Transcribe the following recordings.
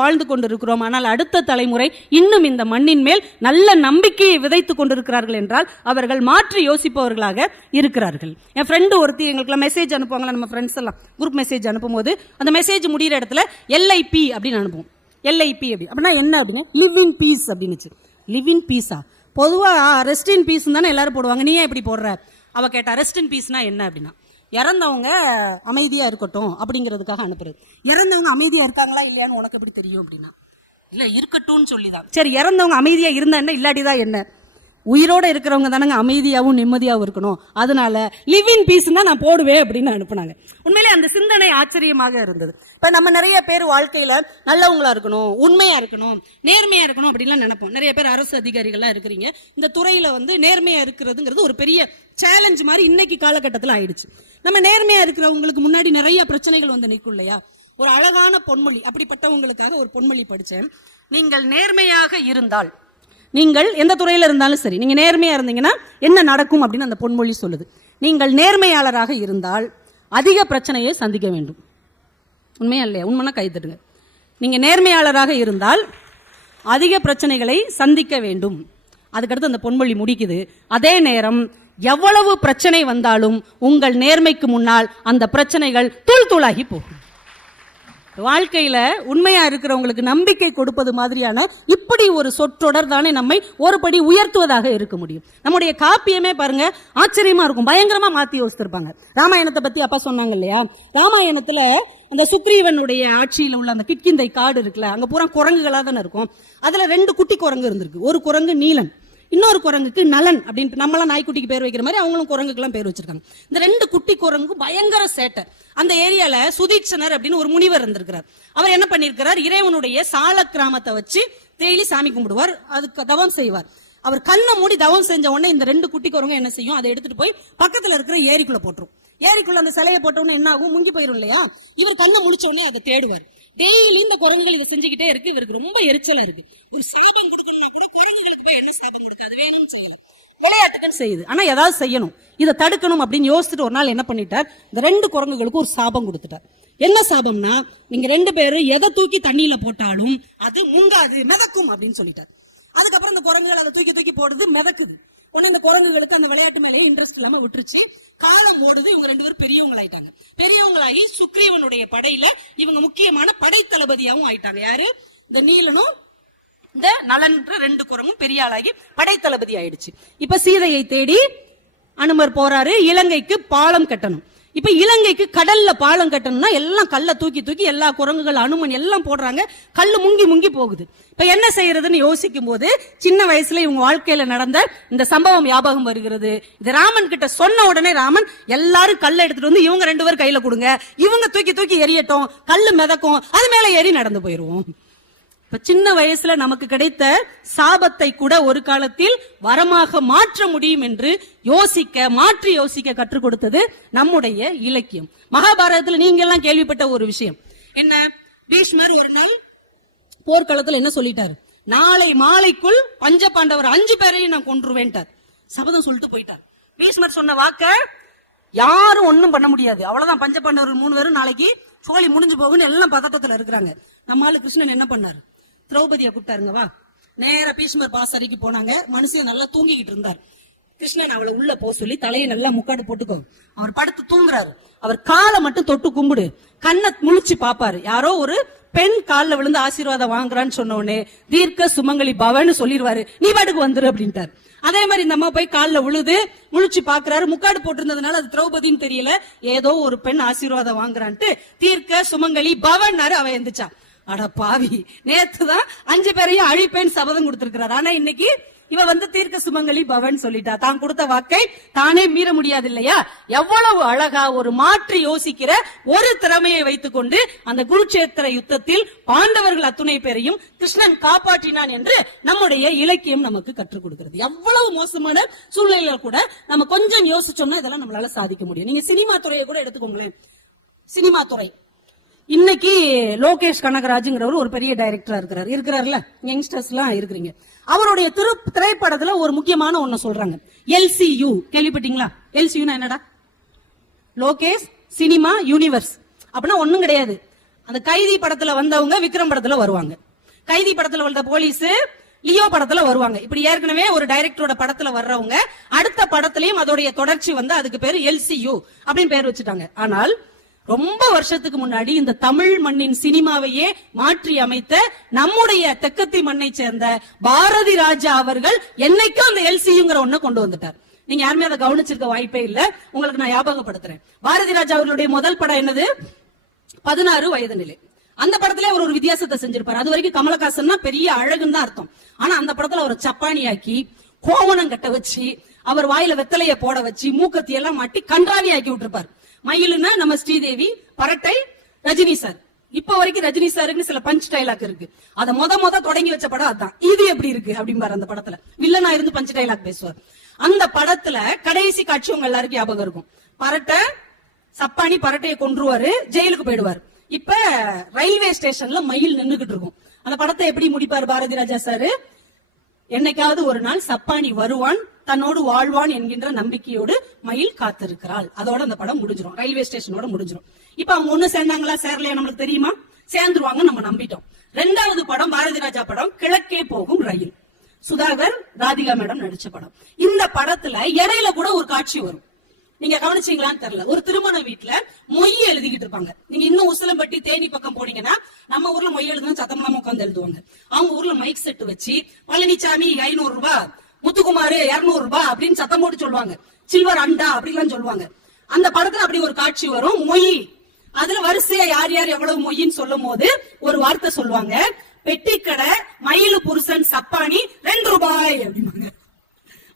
வாழ்ந்து கொண்டிருக்கிறோம். ஆனால் அடுத்த தலைமுறை இன்னும் இந்த மண்ணின் மேல் நல்ல நம்பிக்கையை விதைத்துக் கொண்டிருக்கிறார்கள் என்றால் அவர்கள் மாற்றி யோசிப்பவர்களாக இருக்கிறார்கள். என் ஃப்ரெண்டு ஒருத்தி எங்களுக்குலாம் மெசேஜ் அனுப்புவாங்களா? நம்ம ஃப்ரெண்ட்ஸ் எல்லாம் குரூப் மெசேஜ் அனுப்பும்போது அந்த மெசேஜ் முடிகிற இடத்துல எல்ஐபி அப்படின்னு அனுப்புவோம். எல்ஐபி அப்படி. அப்படின்னா என்ன அப்படின்னு? லிவ் இன் பீஸ் அப்படின்னுச்சு லிவ் இன் பீஸா பொதுவாக ரெஸ்ட் இன் பீஸ் தானே எல்லாரும் போடுவாங்க. நீ ஏன் இப்படி போடுற? அவ கேட்டா ரெஸ்ட் இன் பீஸ்னா என்ன? அப்படின்னா இறந்தவங்க அமைதியாக இருக்கட்டும் அப்படிங்கிறதுக்காக அனுப்புறது. இறந்தவங்க அமைதியாக இருக்காங்களா இல்லையான்னு உனக்கு எப்படி தெரியும் அப்படின்னா? இல்லை இருக்கட்டும்னு சொல்லிதான். சரி இறந்தவங்க அமைதியாக இருந்தா என்ன இல்லாட்டி தான் என்ன? உயிரோடு இருக்கிறவங்க தானங்க அமைதியாகவும் நிம்மதியாகவும் இருக்கணும். அதனால லிவ் இன் தான் நான் போடுவேன் அப்படின்னு அனுப்புனாங்க. உண்மையிலே அந்த சிந்தனை ஆச்சரியமாக இருந்தது. இப்போ நம்ம நிறைய பேர் வாழ்க்கையில் நல்லவங்களா இருக்கணும் உண்மையாக இருக்கணும் நேர்மையாக இருக்கணும் அப்படின்லாம் நினைப்போம். நிறைய பேர் அரசு அதிகாரிகள்லாம் இருக்கிறீங்க. இந்த துறையில் வந்து நேர்மையாக இருக்கிறதுங்கிறது ஒரு பெரிய சேலஞ்ச் மாதிரி இன்னைக்கு காலகட்டத்தில் ஆயிடுச்சு. நம்ம நேர்மையா இருக்கிறவங்களுக்கு முன்னாடி நிறைய பிரச்சனைகள் வந்து நிற்கும் இல்லையா? ஒரு அழகான பொன்மொழி அப்படிப்பட்டவங்களுக்காக ஒரு பொன்மொழி படிச்சேன். நீங்கள் நேர்மையாக இருந்தால். நீங்கள் எந்த துறையில இருந்தாலும் சரி நீங்க நேர்மையா இருந்தீங்கன்னா என்ன நடக்கும் அப்படின்னு அந்த பொன்மொழி சொல்லுது. நீங்கள் நேர்மையாளராக இருந்தால் அதிக பிரச்சனையை சந்திக்க வேண்டும். உண்மையா இல்லையா? உண்மைனா கை தட்டுங்க. நீங்க நேர்மையாளராக இருந்தால் அதிக பிரச்சனைகளை சந்திக்க வேண்டும். அதுக்கடுத்து அந்த பொன்மொழி முடிக்குது. அதே நேரம் எவ்வளவு பிரச்சனை வந்தாலும் உங்கள் நேர்மைக்கு முன்னால் அந்த பிரச்சனைகள் தூள் தூளாகி போகும். வாழ்க்கையில உண்மையா இருக்கிறவங்களுக்கு நம்பிக்கை கொடுப்பது மாதிரியான இப்படி ஒரு சொற்றொடர் தானே நம்மை ஒருபடி உயர்த்துவதாக இருக்க முடியும். நம்முடைய காப்பியமே பாருங்க ஆச்சரியமா இருக்கும் பயங்கரமா மாத்தி யோசித்திருப்பாங்க. ராமாயணத்தை பத்தி அப்பா சொன்னாங்க இல்லையா? ராமாயணத்துல அந்த சுக்ரீவனுடைய ஆட்சியில உள்ள அந்த கிட்கிந்தை காடு இருக்குல்ல அங்க பூரா குரங்குகளா தானே இருக்கும். அதுல ரெண்டு குட்டி குரங்கு இருந்திருக்கு. ஒரு குரங்கு நீலன் இன்னொரு குரங்குக்கு நலன் அப்படின்ட்டு நம்மளாம் நாய்க்குட்டிக்கு பேர் வைக்கிற மாதிரி அவங்களும் குரங்குக்கெல்லாம் பேர் வச்சிருக்காங்க. இந்த ரெண்டு குட்டி குரங்கு பயங்கர சேட்டை. அந்த ஏரியால சுதீட்சனர் அப்படின்னு ஒரு முனிவர் இருந்திருக்கிறார். அவர் என்ன பண்ணிருக்கிறார் இறைவனுடைய சால கிராமத்தை வச்சு டெய்லி சாமி கும்பிடுவார். அதுக்கு தவம் செய்வார். அவர் கண்ணை மூடி தவம் செஞ்ச உடனே இந்த ரெண்டு குட்டி குரங்கு என்ன செய்யும்? அதை எடுத்துட்டு போய் பக்கத்துல இருக்கிற ஏரிக்குள்ள போட்டுரும். ஏரிக்குள்ள அந்த சிலையை போட்ட உடனே என்ன ஆகும்? முங்கி போயிரும் இல்லையா? இவர் கண்ணை முடிச்ச உடனே அதை தேடுவார். டெய்லி இந்த குரங்குகள் இதை செஞ்சுக்கிட்டே இருக்கு. இவருக்கு ரொம்ப எரிச்சலா இருக்கு. ஒரு சாபம் கொடுக்கணும்னா கூட குரங்குகளுக்கு போய் என்ன சாபம் கொடுக்காது வேணும்னு சொல்லி விளையாட்டுக்குன்னு செய்யுது. ஆனா ஏதாவது செய்யணும். இதை தடுக்கணும் அப்படின்னு யோசிச்சுட்டு ஒரு நாள் என்ன பண்ணிட்டார்? இந்த ரெண்டு குரங்குகளுக்கு ஒரு சாபம் கொடுத்துட்டார். என்ன சாபம்னா நீங்க ரெண்டு பேரும் எதை தூக்கி தண்ணியில போட்டாலும் அது முங்காது மிதக்கும் அப்படின்னு சொல்லிட்டார். அதுக்கப்புறம் இந்த குரங்குகள் அதை தூக்கி தூக்கி போடுது மிதக்குது. உடனே இந்த குரங்குகளுக்கு அந்த விளையாட்டு மேலேயே இன்ட்ரெஸ்ட் இல்லாம விட்டுருச்சு. காலம் ஓடுது இவங்க ரெண்டு பேரும் பெரியவங்களாயிட்டாங்க. பெரியவங்களாகி சுக்ரீவனுடைய படையில இவங்க முக்கியமான படை தளபதியாகவும் ஆயிட்டாங்க. யாரு? இந்த நீலனும் இந்த நலன்ற ரெண்டு குரமும் பெரிய ஆளாகி படைத்தளபதி ஆயிடுச்சு. இப்ப சீதையை தேடி அனுமர் போறாரு. இலங்கைக்கு பாலம் கட்டணும். இப்ப இலங்கைக்கு கடல்ல பாலம் கட்டணும்னா எல்லாம் கல்ல தூக்கி தூக்கி எல்லா குரங்குகள் அனுமன் எல்லாம் போடுறாங்க. கல்லு முங்கி முங்கி போகுது. இப்ப என்ன செய்யறதுன்னு யோசிக்கும் போது சின்ன வயசுல இவங்க வாழ்க்கையில நடந்த இந்த சம்பவம் ஞாபகம் வருகிறது. இது ராமன் கிட்ட சொன்ன உடனே ராமன் எல்லாரும் கல்ல எடுத்துட்டு வந்து இவங்க ரெண்டு பேரும் கையில கொடுங்க. இவங்க தூக்கி தூக்கி எரியட்டும். கல்லு மிதக்கும். அது மேல ஏறி நடந்து போயிருவோம். இப்ப சின்ன வயசுல நமக்கு கிடைத்த சாபத்தை கூட ஒரு காலத்தில் வரமாக மாற்ற முடியும் என்று யோசிக்க மாற்றி யோசிக்க கற்றுக் கொடுத்தது நம்முடைய இலக்கியம். மகாபாரதத்துல நீங்க எல்லாம் கேள்விப்பட்ட ஒரு விஷயம். என்ன? பீஷ்மர் ஒரு நாள் போர்க்களத்துல என்ன சொல்லிட்டாரு? நாளை மாலைக்குள் பஞ்ச பாண்டவர் அஞ்சு பேரையும் நான் கொன்றுவேன்ட்டார். சபதம் சொல்லிட்டு போயிட்டார். பீஷ்மர் சொன்ன வாக்க யாரும் ஒண்ணும் பண்ண முடியாது. அவ்வளவுதான். பஞ்ச பாண்டவர் மூணு பேரும் நாளைக்கு சோழி முடிஞ்சு போகுன்னு எல்லாம் பதட்டத்துல இருக்கிறாங்க. நம்மளால கிருஷ்ணன் என்ன பண்ணாரு? திரௌபதியை கூப்பிட்டாருங்க வா. நேரா பீஷ்மர் பாசறைக்கு போனாங்க. மனுஷன் நல்லா தூங்கிக்கிட்டு இருந்தார். கிருஷ்ணன் அவளை உள்ள போ சொல்லி தலையை நல்லா முக்காடு போட்டுக்கோ. அவர் படுத்து தூங்குறாரு. அவர் காலை மட்டும் தொட்டு கும்பிடு. கண்ணை முழிச்சு பாப்பாரு யாரோ ஒரு பெண் காலில் விழுந்து ஆசீர்வாதம் வாங்குறான்னு சொன்ன உடனே தீர்க்க சுமங்கலி பவன்னு சொல்லிடுவாரு நீ பாட்டுக்கு வந்துரு அப்படின்ட்டார். அதே மாதிரி இந்த அம்மா போய் கால்ல விழுது முழிச்சு பாக்குறாரு முக்காடு போட்டிருந்ததுனால அது திரௌபதின்னு தெரியல. ஏதோ ஒரு பெண் ஆசீர்வாதம் வாங்குறான்ட்டு தீர்க்க சுமங்கலி பவன்னாரு அவ எந்திரிச்சா. அட பாவி நேத்துதான் அஞ்சு பேரையும் அழிப்பேன் சபதம் கொடுத்திருக்கிறார். ஆனா இன்னைக்கு இவ வந்து தீர்க்க சுமங்கலி பவன் சொல்லிட்டா. தான் கொடுத்த வாக்கை தானே மீற முடியாது இல்லையா எவ்வளவு அழகா ஒரு மாற்றி யோசிக்கிற ஒரு திறமையை வைத்துக்கொண்டு அந்த குருட்சேத்திர யுத்தத்தில் பாண்டவர்கள் அத்துணை பேரையும் கிருஷ்ணன் காப்பாற்றினான் என்று நம்முடைய இலக்கியம் நமக்கு கற்றுக் கொடுக்கிறது. எவ்வளவு மோசமான சூழ்நிலையில கூட நம்ம கொஞ்சம் யோசிச்சோம்னா இதெல்லாம் நம்மளால சாதிக்க முடியும். நீங்க சினிமா துறையை கூட எடுத்துக்கோங்களேன். சினிமா துறை. இன்னைக்கு லோகேஷ் கனகராஜுங்கிறவர் ஒரு பெரிய டைரக்டரா இருக்கிறார். இருக்கிறார்ல? யங்ஸ்டர்ஸ் எல்லாம் இருக்கிறீங்க. அவருடைய திரு திரைப்படத்துல ஒரு முக்கியமான ஒண்ணு சொல்றாங்க. எல்சியு கேள்விப்பட்டீங்களா? எல்சியூனா என்னடா? லோகேஷ் சினிமா யூனிவர்ஸ் அப்படின்னா ஒண்ணும் கிடையாது. அந்த கைதி படத்துல வந்தவங்க விக்ரம் படத்துல வருவாங்க. கைதி படத்துல வந்த போலீஸ் லியோ படத்துல வருவாங்க. இப்படி ஏற்கனவே ஒரு டைரக்டரோட படத்துல வர்றவங்க அடுத்த படத்திலையும் அதோடைய தொடர்ச்சி வந்து அதுக்கு பேரு எல்சியூ அப்படின்னு பேர் வச்சுட்டாங்க. ஆனால் ரொம்ப வருஷத்துக்கு முன்னாடி இந்த தமிழ் மண்ணின் சினிமாவையே மாற்றி அமைத்த நம்முடைய தெக்கத்தி மண்ணை சேர்ந்த பாரதி ராஜா அவர்கள் என்னைக்கும் அந்த எல்சியுங்கிற ஒண்ணு கொண்டு வந்துட்டார். நீங்க யாருமே அதை கவனிச்சிருக்க வாய்ப்பே இல்ல. உங்களுக்கு நான் ஞாபகப்படுத்துறேன். பாரதி ராஜா அவர்களுடைய முதல் படம் என்னது? பதினாறு வயது நிலை. அந்த படத்துல அவர் ஒரு வித்தியாசத்தை செஞ்சிருப்பாரு. அது வரைக்கும் கமலஹாசன்னா பெரிய அழகுன்னு தான் அர்த்தம். ஆனா அந்த படத்துல அவர் சப்பானியாக்கி கோவணம் கட்ட வச்சு அவர் வாயில வெத்தலைய போட வச்சு மூக்கத்தி எல்லாம் மாட்டி கன்றாவி ஆக்கி விட்டுருப்பாரு. மயிலுன்னா நம்ம ஸ்ரீதேவி பரட்டை ரஜினி சார் இப்ப வரைக்கும் ரஜினி சாருக்கு சில பஞ்ச் டைலாக் இருக்கு. அத மொத மொத தொடங்கி வச்ச படம் அதான். இது எப்படி இருக்கு அப்படிம்பாரு அந்த படத்துல. வில்லனா இருந்து பஞ்ச் டைலாக் பேசுவார். அந்த படத்துல கடைசி காட்சி உங்க எல்லாருக்கும் ஞாபகம் இருக்கும். பரட்டை சப்பானி பரட்டையை கொன்றுவாரு ஜெயிலுக்கு போயிடுவார். இப்ப ரயில்வே ஸ்டேஷன்ல மயில் நின்னுகிட்டு இருக்கும். அந்த படத்தை எப்படி முடிப்பார் பாரதி ராஜா சாரு என்னைக்காவது ஒரு நாள் சப்பானி வருவான் தன்னோடு வாழ்வான் என்கின்ற நம்பிக்கையோடு மயில் காத்திருக்கிறாள். அதோட அந்த படம் முடிஞ்சிரும். ரயில்வே ஸ்டேஷனோட முடிஞ்சிரும். இப்ப அவங்க ஒண்ணு சேர்ந்தாங்களா சேரலையா நம்மளுக்கு தெரியுமா? சேர்ந்துருவாங்க நம்ம நம்பிட்டோம். ரெண்டாவது படம் பாரதி ராஜா படம் கிழக்கே போகும் ரயில். சுதாகர் ராதிகா மேடம் நடிச்ச படம். இந்த படத்துல இடையில கூட ஒரு காட்சி வரும். நீங்க கவனிச்சீங்களான்னு தெரியல. ஒரு திருமண வீட்டுல மொய் எழுதிக்கிட்டு இருப்பாங்க. நீங்க இன்னும் உசிலம்பட்டி தேனி பக்கம் போனீங்கன்னா நம்ம ஊர்ல மொய் எழுதுனா சத்தமா உட்காந்து எழுதுவாங்க. அவங்க ஊர்ல மைக் செட் வச்சு பழனிசாமி ஐநூறு ரூபாய் முத்துக்குமார் இருநூறு ரூபாய் அப்படின்னு சத்தம் போட்டு சொல்லுவாங்க. சில்வர் அண்டா அப்படின்லாம் சொல்லுவாங்க. அந்த படத்துல அப்படி ஒரு காட்சி வரும். மொய். அதுல வரிசையா யார் யார் எவ்வளவு மொய்ன்னு சொல்லும் போது ஒரு வார்த்தை சொல்லுவாங்க. பெட்டிக்கடை மயிலு புருஷன் சப்பானி ரெண்டு ரூபாய் அப்படிம்பாங்க.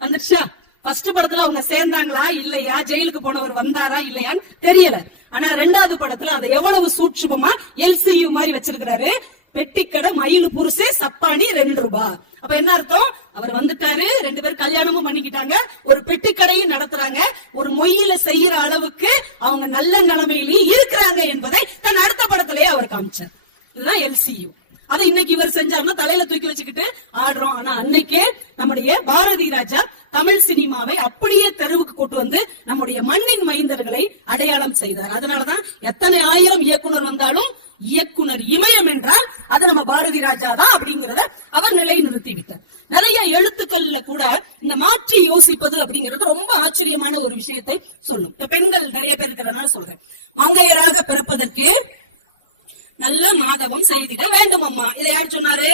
வந்துருச்சா? ஃபர்ஸ்ட் படத்துல அவங்க சேர்ந்தாங்களா இல்லையா? ஜெயிலுக்கு போனவர் வந்தாரா இல்லையான்னு தெரியல. ஆனா ரெண்டாவது படத்துல அதை எவ்வளவு சூட்சுமமா எல்சியு மாதிரி வச்சிருக்கிறாரு. பெட்டிக்கடை மயிலு புருஷே சப்பானி ரெண்டு ரூபாய். அப்ப என்ன அர்த்தம்? அவர் வந்துட்டாரு. ரெண்டு பேரும் கல்யாணமும் பண்ணிக்கிட்டாங்க. ஒரு பெட்டிக்கடையும் நடத்துறாங்க. ஒரு மொய்யில செய்யற அளவுக்கு அவங்க நல்ல நிலைமையிலேயே இருக்கிறாங்க என்பதை தன் அடுத்த படத்திலேயே அவர் காமிச்சார். இதுதான் எல்சியு அதை இன்னைக்கு இவர் செஞ்சாருன்னா தலையில தூக்கி வச்சுக்கிட்டு ஆடுறோம். ஆனா அன்னைக்கே நம்முடைய பாரதி ராஜா தமிழ் சினிமாவை அப்படியே தெருவுக்கு கொண்டு வந்து நம்முடைய மண்ணின் மைந்தர்களை அடையாளம் செய்தார். அதனாலதான் எத்தனை ஆயிரம் இயக்குனர் வந்தாலும் இயக்குனர் இமயம் என்றால் அது நம்ம பாரதி ராஜா தான் அப்படிங்கறத அவர் நிலைநிறுத்தி விட்டார் நிறைய எழுத்துக்கள்ல கூட இந்த மாற்றி யோசிப்பது அப்படிங்கிறது ரொம்ப ஆச்சரியமான ஒரு விஷயத்தை சொல்லும். இப்ப பெண்கள் நிறைய பேர் இருக்கிறதுனால சொல்றேன். மங்கையராக பிறப்பதற்கு நல்ல மாதவம் செய்திட வேண்டும் அம்மா. இதை யார் சொன்னாரு?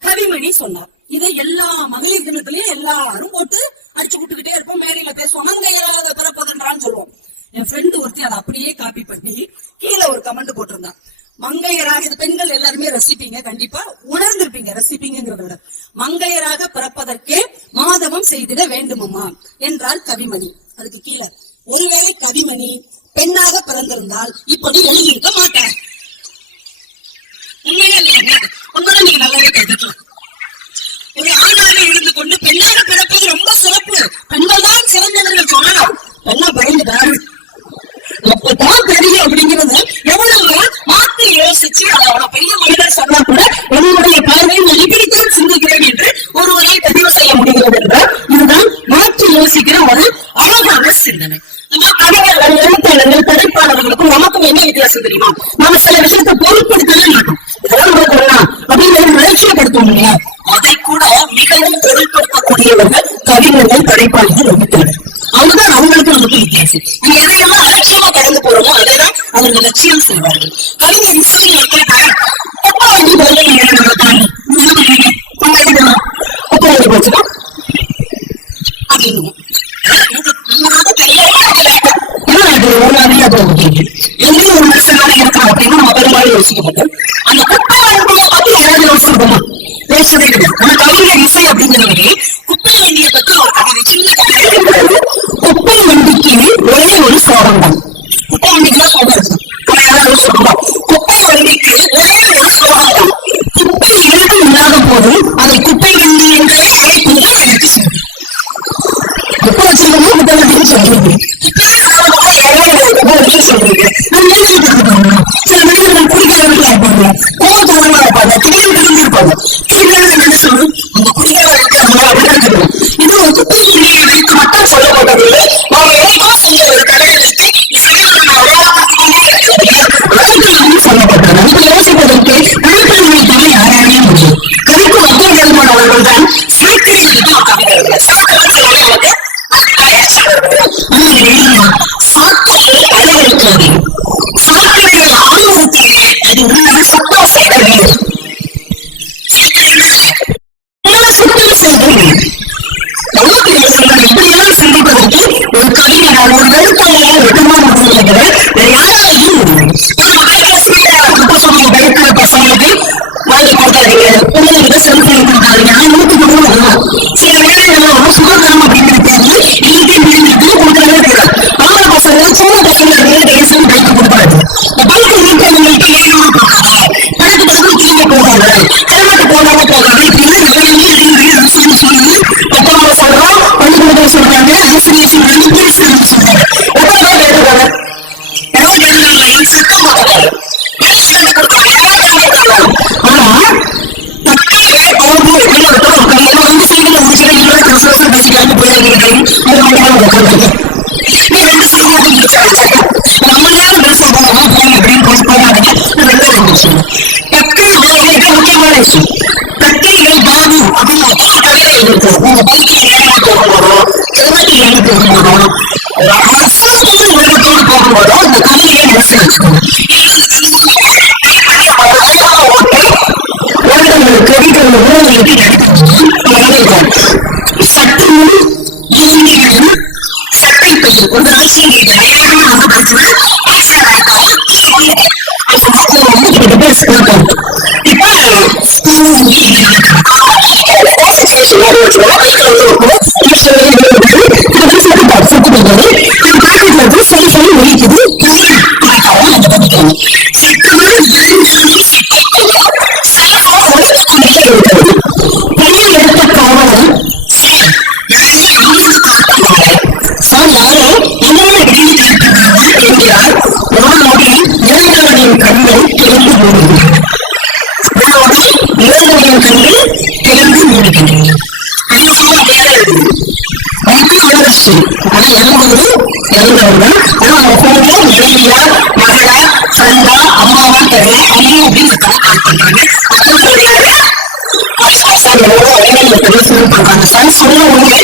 கவிமணி சொன்னார். இதை எல்லா மகளிர் தினத்திலயும் எல்லாரும் போட்டு அடிச்சு விட்டுக்கிட்டே இருப்போம். மேரியில பேசுவோம். மங்கையராக பிறப்பதுன்றான்னு சொல்லுவோம். என் ஃப்ரெண்டு ஒருத்தி அதை அப்படியே காப்பி பண்ணி கீழே ஒரு கமெண்ட் போட்டிருந்தான் மங்கையராக இது பெண்கள் எல்லாருமே ரசிப்பீங்க. கண்டிப்பா உணர்ந்திருப்பீங்க விட மங்கையராக பிறப்பதற்கே மாதவம் செய்திட வேண்டுமம்மா என்றார் கவிமணி. போகுது ஒரு மனுஷனால இருக்கான் அப்படின்னு நம்ம பெரும்பாலும் யோசிக்க மாட்டோம் அந்த குப்பை வண்டியை பத்தி யாராவது யோசிச்சிருக்கோமா யோசிச்சதே கிடையாது ஆனா கவிஞர் இசை அப்படிங்கிறவரே குப்பை வண்டியை பத்தி ஒரு கவிதை சின்ன கவிதை குப்பை வண்டிக்கு ஒரே ஒரு சோகம் தான் குப்பை வண்டிக்கு தான் சோகம் இருக்கும் ஆனா யாராவது குப்பை வண்டிக்கு ஒரே ஒரு சோகம் தான் குப்பை இரண்டும் இல்லாத போது அதை குப்பை வண்டி என்று அழைப்பதுதான் அதற்கு சோகம் குப்பை வச்சிருக்கோமோ குப்பை வண்டின்னு குடிக்காரர்களா இருப்பாங்க இருப்பாங்க திடீர்னு திடீர்னு இருப்பாங்க சாமிக்காக கொடுக்குது நான் ரெண்டு சாமியாக முடிச்சேன் நம்ம நேரம் பேசாத நம்ம போய் அப்படின்னு போய் போகாதீங்க ரெண்டாவது விஷயம் பக்தர் வேலைக்கு முக்கியமான விஷயம் பக்தர்கள் பாபு அப்படின்னு ஒரு பாடலே இருக்கு உங்க பைக்கு நேரம் போகும்போதோ திருமதி ஏறி போகும்போதோ அசாதாரண உலகத்தோடு போகும்போதோ இந்த கோயிலே மனசில் வச்சுக்கோங்க உலகங்களுக்கு கவிதை உணவு எப்படி நடக்கும் Tuhan excellent atau aku mau jadi benar sebelum itu sekarang ini Thank you. ஆண்களுடைய கையில் தெளிந்து மூடுகின்றன உணர்ச்சி ஆனா எலும்புது எலும்பு ஆனா அவங்க கூட்டு மனைவியா மகளா ஃப்ரெண்டா அம்மாவா தெரியல அம்மா அப்படின்னு மக்களை கால் பண்றாங்க அதுவும் கிடையாது பண்றாங்க சன்ஸ் உள்ள உண்மை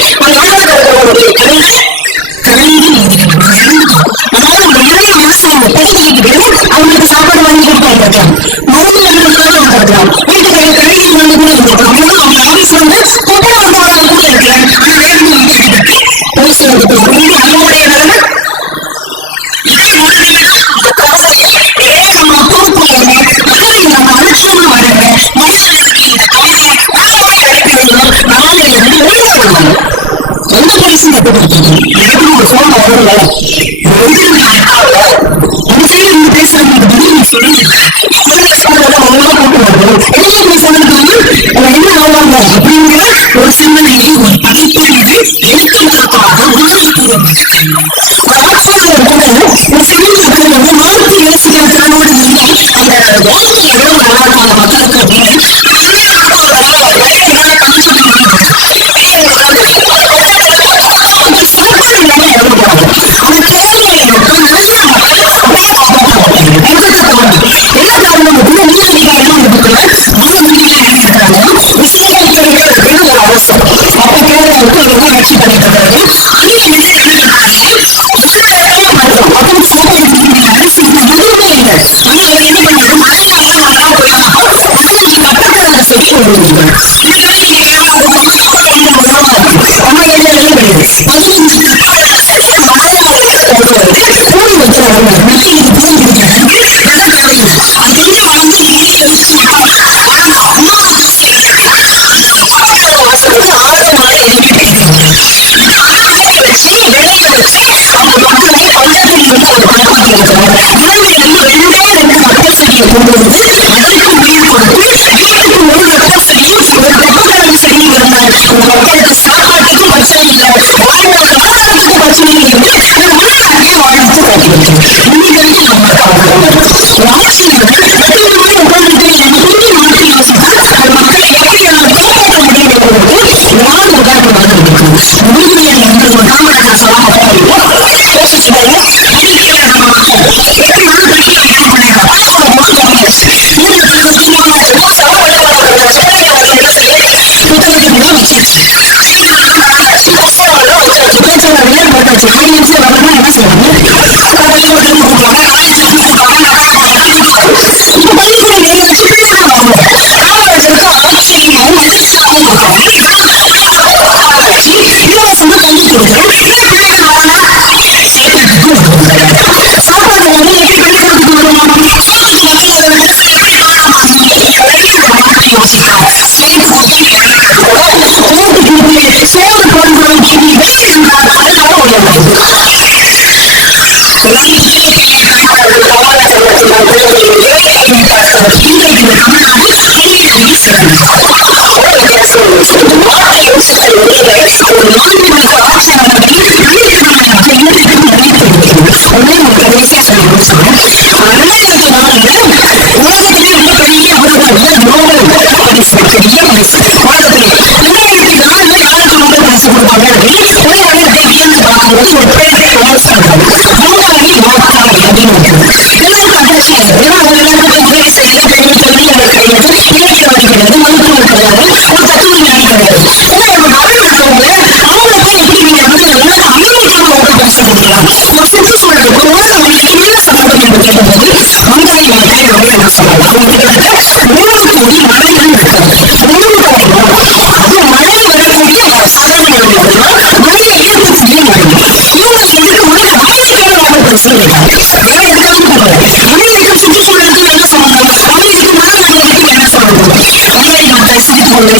எனக்கு ஒரு போன் வரல ஒரு சைடு நீங்க பேசுறது திடீர்னு சொல்லி ஒரு சிந்தனை ஒரு படைப்பு இது எனக்கு ஒரு ஒரு ஆத்மா ஒரு கூட ஒரு சிந்தனை உணவாகும் தமிழக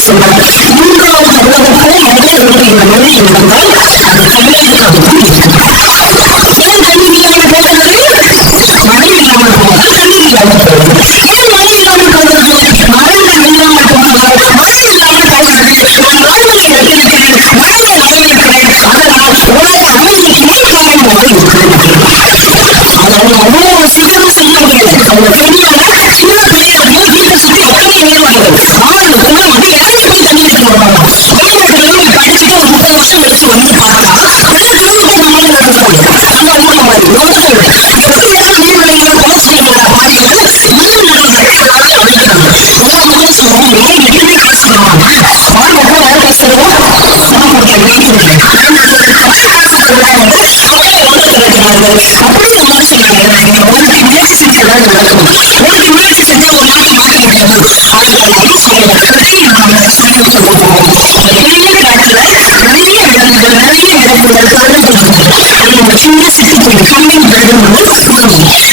சொல்லலாம் மூன்றாவது உலகத்திலே அடைய வேண்டிய நிலை என்பதுதான் தமிழக and my family to the community. I mean, the community to the community driven money for me.